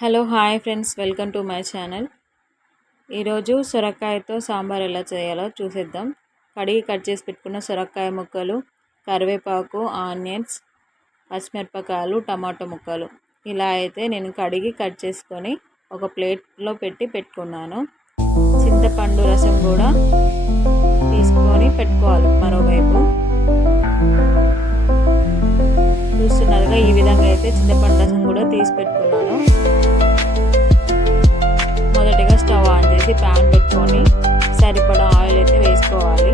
Hello hi friends welcome to my channel. ఈరోజు సొరకాయతో సాంబార్ ఎలా చేయాలో చూసేద్దాం. కడిగి కట్ చేసి పెట్టుకున్న సొరకాయ ముక్కలు కరివేపాకు ఆనియన్స్ పచ్చిమిరపకాయలు టమాటో ముక్కలు. ఇలా అయితే నేను కడిగి కట్ చేసుకొని ఒక ప్లేట్లో పెట్టి పెట్టుకున్నాను. చింతపండు రసం కూడా తీసుకొని పెట్టుకోవాలి మరోవైపు. చూస్తున్నారుగా ఈ విధంగా అయితే చింతపండు రసం కూడా తీసి పెట్టుకున్నాను. స్టవ్ ప్యాన్ పెట్టుకొని సరిపడా ఆయిల్ అయితే వేసుకోవాలి.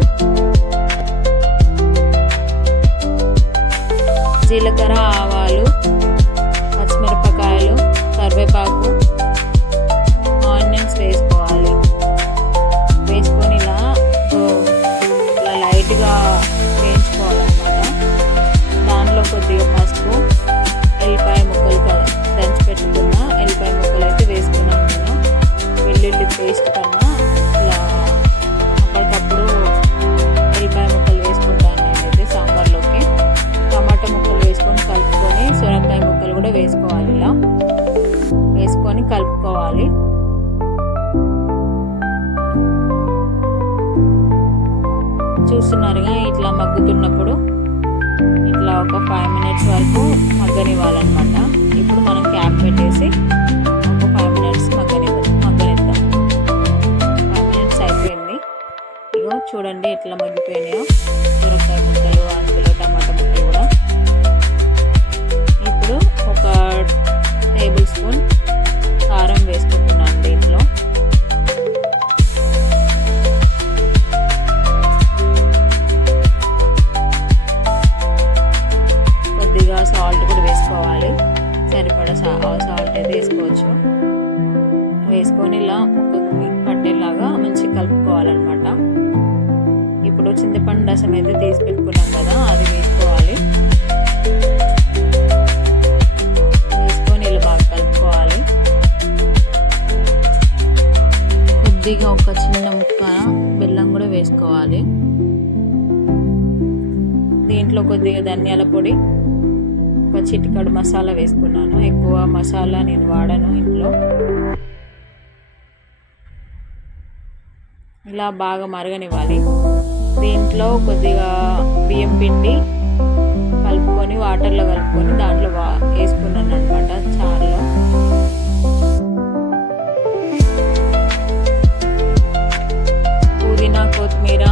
జీలకర్ర కలుపుకోవాలి. చూస్తున్నారుగా ఇట్లా మగ్గుతున్నప్పుడు ఇట్లా ఒక ఫైవ్ మినిట్స్ వరకు మగ్గనివ్వాలన్నమాట. ఇప్పుడు మనం క్యాప్ పెట్టేసి ఒక ఫైవ్ మినిట్స్ మగ్గనివ్వాలి మగ్గనిద్దాం. ఫైవ్ మినిట్స్ అయిపోయింది. ఇగో చూడండి ఎట్లా మగ్గిపోయినాయో. సొరకాయ ముక్కలు. వేసుకోవాలి. సరిపడా సాల్ట్ అయితే వేసుకోవచ్చు వేసుకొని ఇలా ముక్కకి పట్టేలాగా మంచిగా కలుపుకోవాలన్నమాట. ఇప్పుడు చింతపండు రసం అయితే తీసి పెట్టుకున్నాం కదా అది వేసుకోవాలి. వేసుకొని ఇలా బాగా కలుపుకోవాలి. కొద్దిగా ఒక చిన్న ముక్క బెల్లం కూడా వేసుకోవాలి. దీంట్లో కొద్దిగా ధనియాల పొడి ఒక చిటికడు మసాలా వేసుకున్నాను. ఎక్కువ మసాలా నేను వాడను ఇంట్లో. ఇలా బాగా మరగనివ్వాలి. దీంట్లో కొద్దిగా బియ్యం పిండి కలుపుకొని వాటర్లో కలుపుకొని దాంట్లో వా వేసుకున్నాను అనమాట చారులో. పుదీనా కొత్తిమీర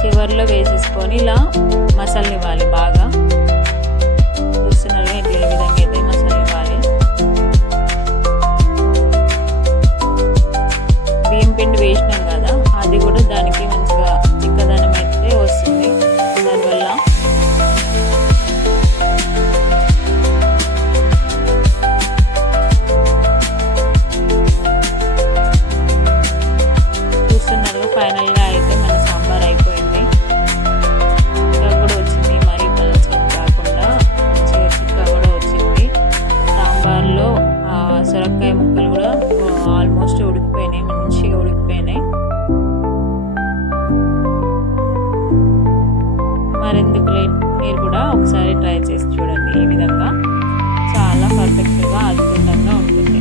చివరిలో వేసేసుకొని ఇలా మసాలనివ్వాలి బాగా. పిండి వేసినాం కదా అది కూడా దానికి మంచిగా చిక్కదనం అయితే వస్తుంది. దానివల్ల చూస్తున్నారు ఫైనల్గా అయితే మన సాంబార్ అయిపోయింది. కూడా వచ్చింది మరి పలచగా కాకుండా మంచిగా చిక్కగా కూడా వచ్చింది. సాంబార్లో సొరకాయ ముక్కలు కూడా ఆల్మోస్ట్ ఉడికిపోయినాయి మంచి. ఒకసారి ట్రై చేసి చూడండి ఈ విధంగా. చాలా పర్ఫెక్ట్గా అద్భుతంగా ఉంటుంది.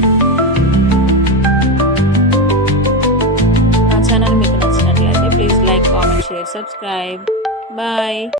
నా ఛానల్ మీకు నచ్చినట్లయితే please like comment share subscribe. Bye.